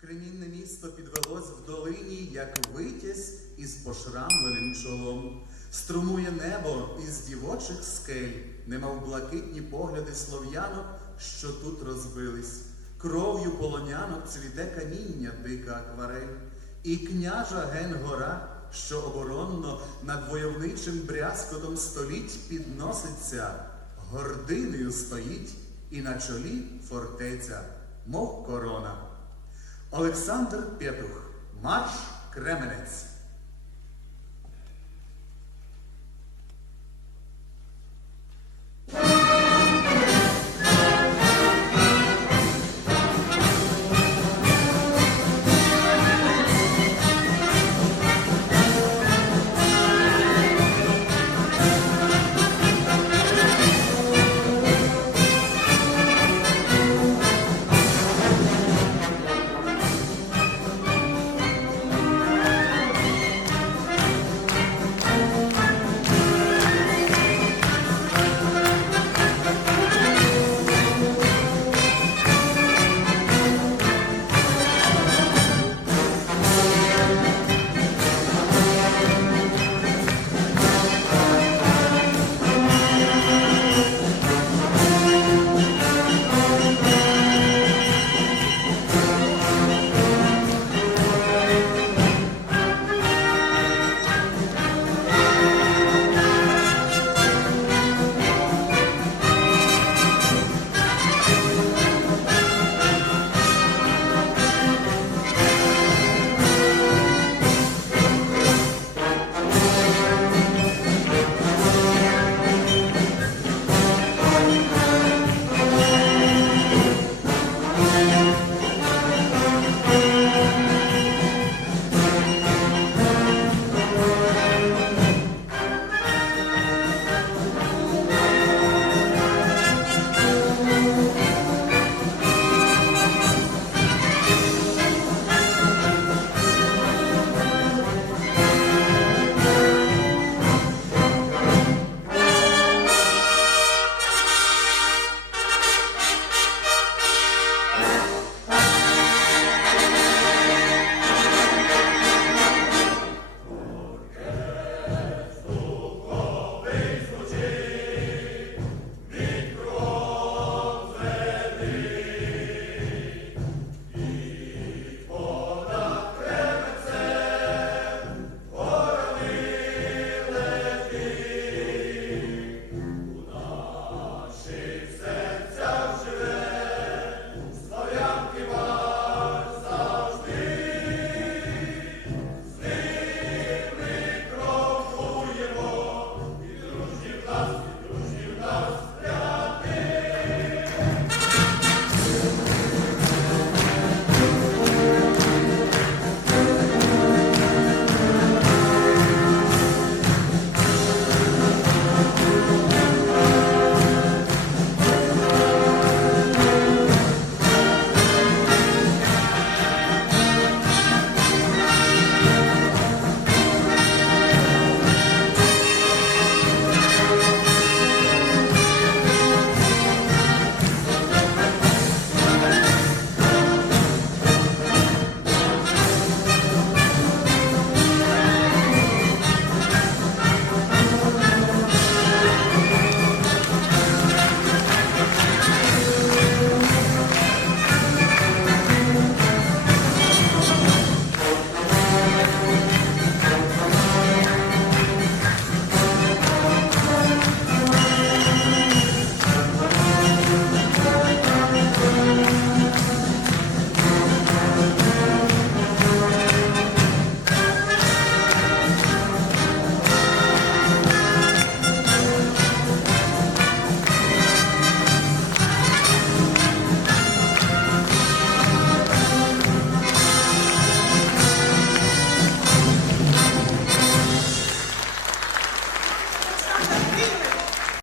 Кремінне місто підвелось в долині, як витязь із пошрамленим чолом. Струмує небо із дівочих скель, немов блакитні погляди слов'янок, що тут розбились. Кров'ю полонянок цвіте каміння дика акварель, і княжа ген гора, що оборонно над войовничим брязкотом століть підноситься, гординою стоїть, і на чолі фортеця, мов корона. Олександр Петух, марш Кременець.